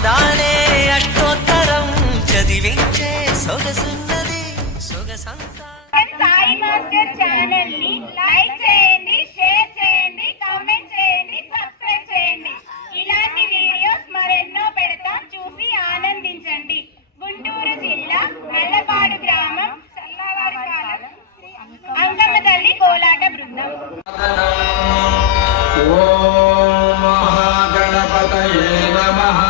అందాలే అష్టోత్తరం చదివించే సొగసున్నది సొగసంతా. Sai master channel ని లైక్ చేయండి, షేర్ చేయండి, కామెంట్ చేయండి, సబ్స్క్రైబ్ చేయండి. ఇలాంటి వీడియోస్ మరెన్నో పెడతాం, చూసి ఆనందించండి. గుంటూరు జిల్లా నల్లపాడు గ్రామం చల్లవారిపాలెం అంకమ్మ తల్లి కోలాట బృందం. ఓం మహాగణపతయే నమః.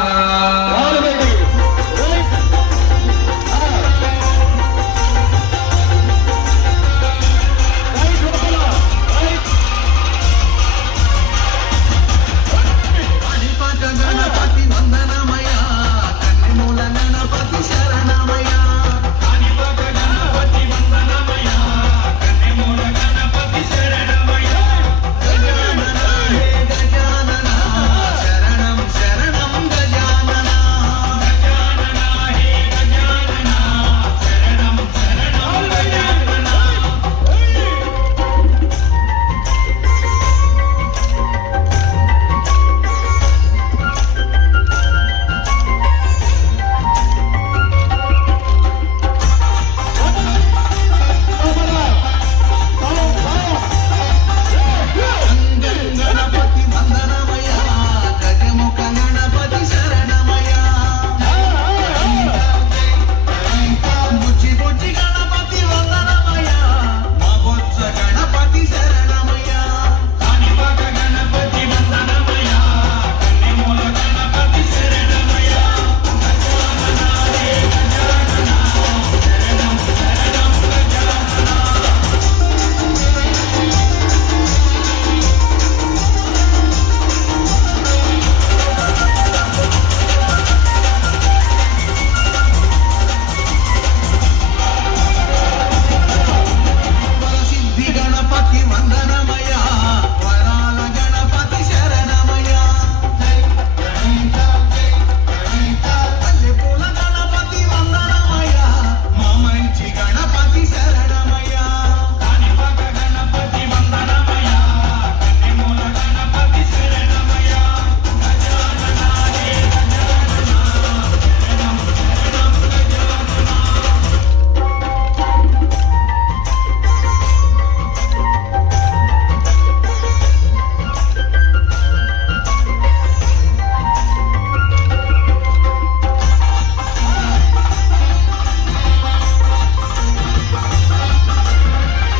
గణపతి వందనమయ కన్నిమూల గణపతి శరణమయ. గణపతి వందనమయ కన్నిమూల గణపతి శరణమయ. గజానన హే గజానన శరణం శరణం గజానన. గజానన హే గజానన శరణం శరణం గజానన. గణపతి వందనమయ గజముఖ గణపతి శరణమయ. బుజ్జి బుజ్జి గణపతి వందనమయ మగొచ్చ గణపతి శరణమయ. కాణిపాక గణపతి వందనమయ కన్నిమూల గణపతి శరణమయ. గజానన హే గజానన శరణం శరణం గజానన. సిద్ధి గణపతి వందనమయ వరాల గణపతి శరణమయ. పల్లె పూల గణపతి వందనమయ మా మంచి గణపతి శరణమయ. కాణిపాక గణపతి వందనమయ కన్నిమూల గణపతి శరణమయ. గజానన హే గజానన శరణం శరణం గజానన.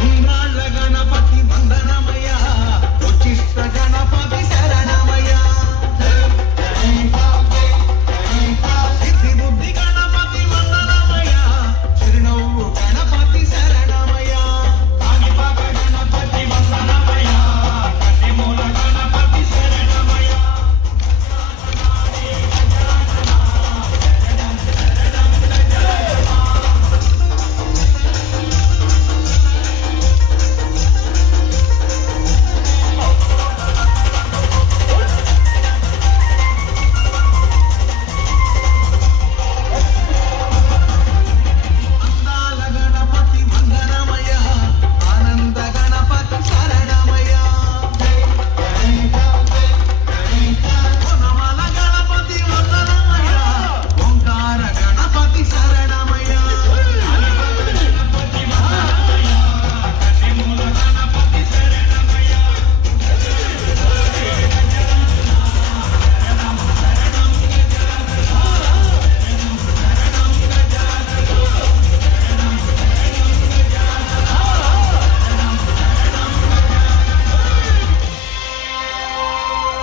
ఉండ్రాళ్ళ గణపతి వందనమయ ఉచ్చిష్ట గణపతి శరణమయ. సిద్ధి బుద్ధి గణపతి వందనమయ చిరునవ్వు గణపతి శరణమయ. కాణిపాక గణపతి వందనమయ కన్నిమూల గణపతి శరణమయ. అందాల గణపతి వందనమయ ఆనంద గణపతి శరణమయ. వనమాల గణపతి వందనమయ ఓంకార గణపతి శరణమయ. గణపతి వందనమయ కన్నిమూల గణపతి శరణమయ.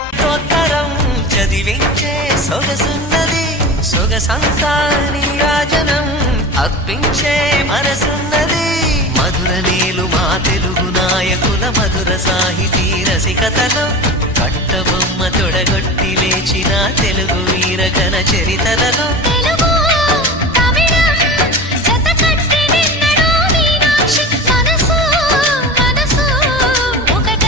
అష్టోత్తరం చదివించే సొగసున్నది సొగసంతా నీరాజనం అర్పించే మనసున్నది. మధుర నీలు మా తెలుగు నాయకుల మధుర సాహితీ రసికతలో కట్టబొమ్మ తొడగొట్టి లేచిన తెలుగు వీరగణ చరితలలో